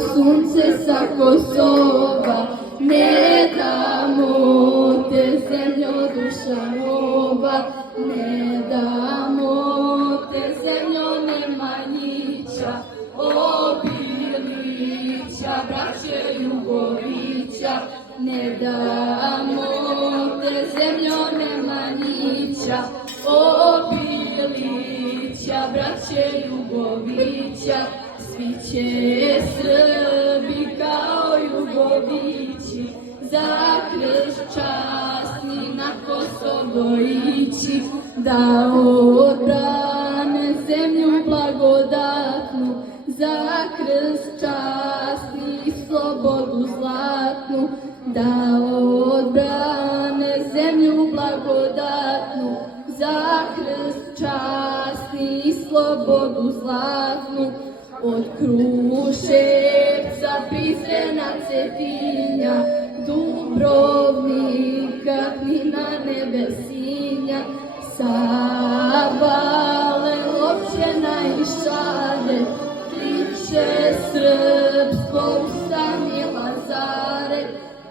sunce sa Kosova, ne damo te zemljo duša moba, ne damo te zemljo Nemanjića, Bilića, braće Jugovića, ne damo te zemljo Nemanjića, Bilića, braće Jugovića, svi će Srbi kao Jugovići, za krst časni na Kosovo ići, da odbrane zemlju blagodatnu, za krst časni i slobodu zlatnu, da odbrane zemlju blagodatnu, za krst časni i slobodu zlatnu, od Kruševca, Prizrena, Cetinja, Dubrovnika, Knina, Nevesinja, Savale, Općena i Šade, Kliče srpsko ustani Lazare,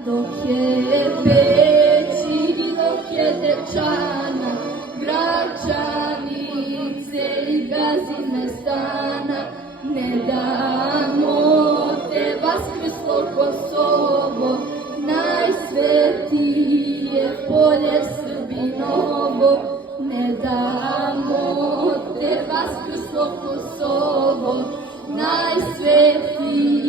dok je Peći i dok je Dečana, Gračanice i Gazine stana, ne damo te vaskrslo Kosovo, najsvetije polje Srbinovo, ne damo te vaskrslo Kosovo, najsvetije